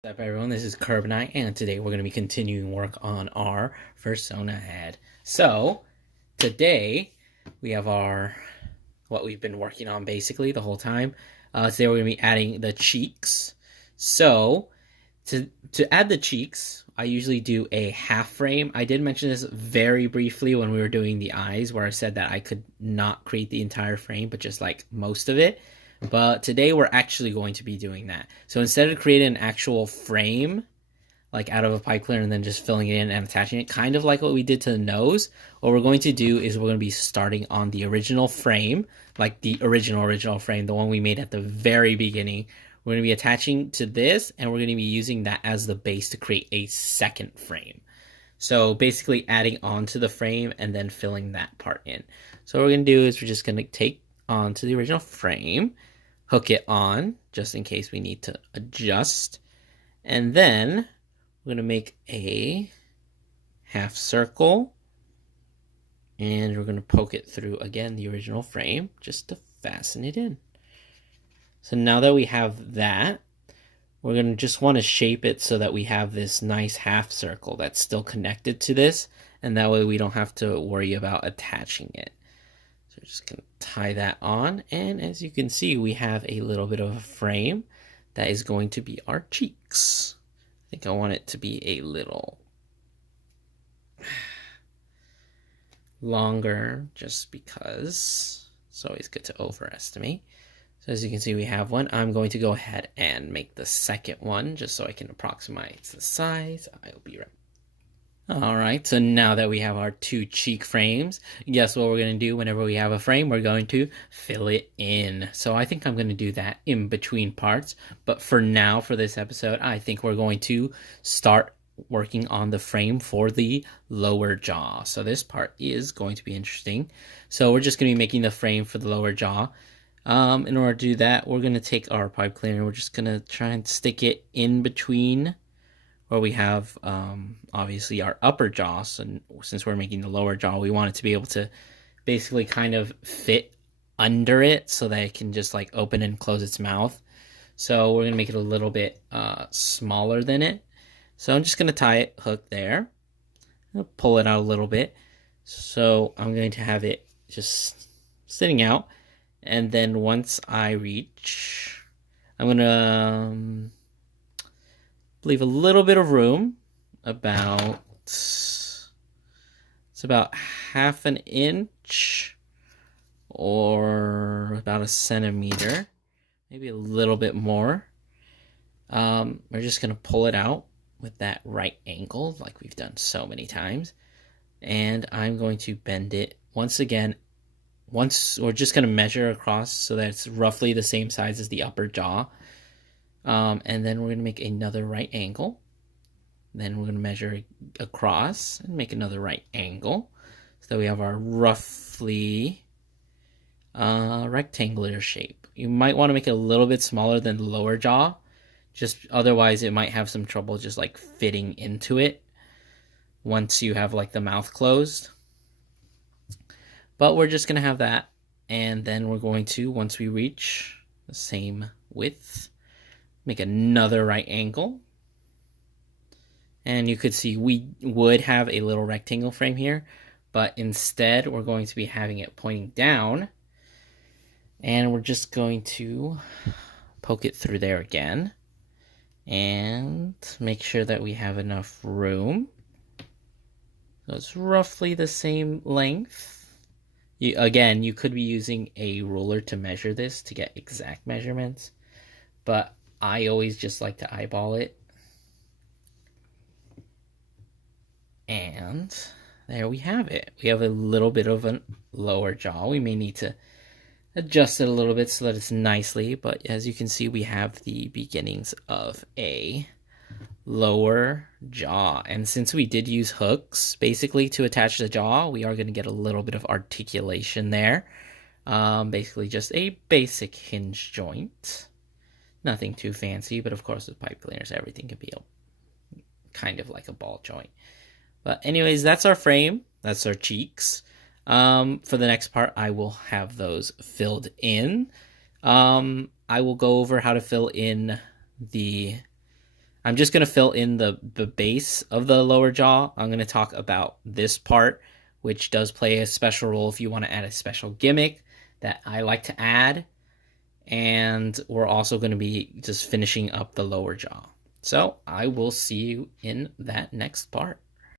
What's up, everyone? This is Carbonite, and today we're going to be continuing work on our Fursona head. So, today we have what we've been working on basically the whole time. Today we're going to be adding the cheeks. So, to add the cheeks, I usually do a half frame. I did mention this very briefly when we were doing the eyes, where I said that I could not create the entire frame, but just like most of it. But today we're actually going to be doing that. So instead of creating an actual frame, like out of a pipe cleaner and then just filling it in and attaching it, kind of like what we did to the nose, what we're going to do is we're going to be starting on the original frame, like the original frame, the one we made at the very beginning. We're going to be attaching to this, and we're going to be using that as the base to create a second frame. So basically adding onto the frame and then filling that part in. So what we're going to do is we're just going to take onto the original frame, hook it on just in case we need to adjust, and then we're going to make a half circle, and we're going to poke it through again the original frame just to fasten it in. So now that we have that, we're going to just want to shape it so that we have this nice half circle that's still connected to this, and that way we don't have to worry about attaching it. So we're just going to tie that on, and as you can see, we have a little bit of a frame that is going to be our cheeks. I think I want it to be a little longer just because it's always good to overestimate. So as you can see, we have one. I'm going to go ahead and make the second one just so I can approximate the size. I'll be right. Alright, so now that we have our two cheek frames, guess what we're going to do whenever we have a frame? We're going to fill it in. So I think I'm going to do that in between parts. But for now, for this episode, I think we're going to start working on the frame for the lower jaw. So this part is going to be interesting. So we're just going to be making the frame for the lower jaw. In order to do that, we're going to take our pipe cleaner. We're just going to try and stick it in between where we have obviously our upper jaw. So since we're making the lower jaw, we want it to be able to basically kind of fit under it so that it can just like open and close its mouth. So we're going to make it a little bit smaller than it. So I'm just going to tie it hook there. I'll pull it out a little bit. So I'm going to have it just sitting out. And then once I reach, I'm going to leave a little bit of room, it's about half an inch or about a centimeter, maybe a little bit more. We're just going to pull it out with that right angle like we've done so many times. And I'm going to bend it once again. Once we're just going to measure across so that it's roughly the same size as the upper jaw. And then we're going to make another right angle. Then we're going to measure across and make another right angle. So that we have our roughly rectangular shape. You might want to make it a little bit smaller than the lower jaw. Just otherwise it might have some trouble just like fitting into it once you have like the mouth closed. But we're just going to have that. And then we're going to, once we reach the same width, make another right angle. And you could see we would have a little rectangle frame here, but instead we're going to be having it pointing down. And we're just going to poke it through there again and make sure that we have enough room. So it's roughly the same length. Again, you could be using a ruler to measure this to get exact measurements, but I always just like to eyeball it. And there we have it. We have a little bit of a lower jaw. We may need to adjust it a little bit so that it's nicely, but as you can see, we have the beginnings of a lower jaw. And since we did use hooks basically to attach the jaw, we are going to get a little bit of articulation there. Basically just a basic hinge joint. Nothing too fancy, but of course with pipe cleaners everything can be kind of like a ball joint. But anyways, that's our frame. That's our cheeks. For the next part, I will have those filled in. I will go over how to fill in the I'm just going to fill in the base of the lower jaw. I'm going to talk about this part, which does play a special role if you want to add a special gimmick that I like to add. And we're also going to be just finishing up the lower jaw. So I will see you in that next part.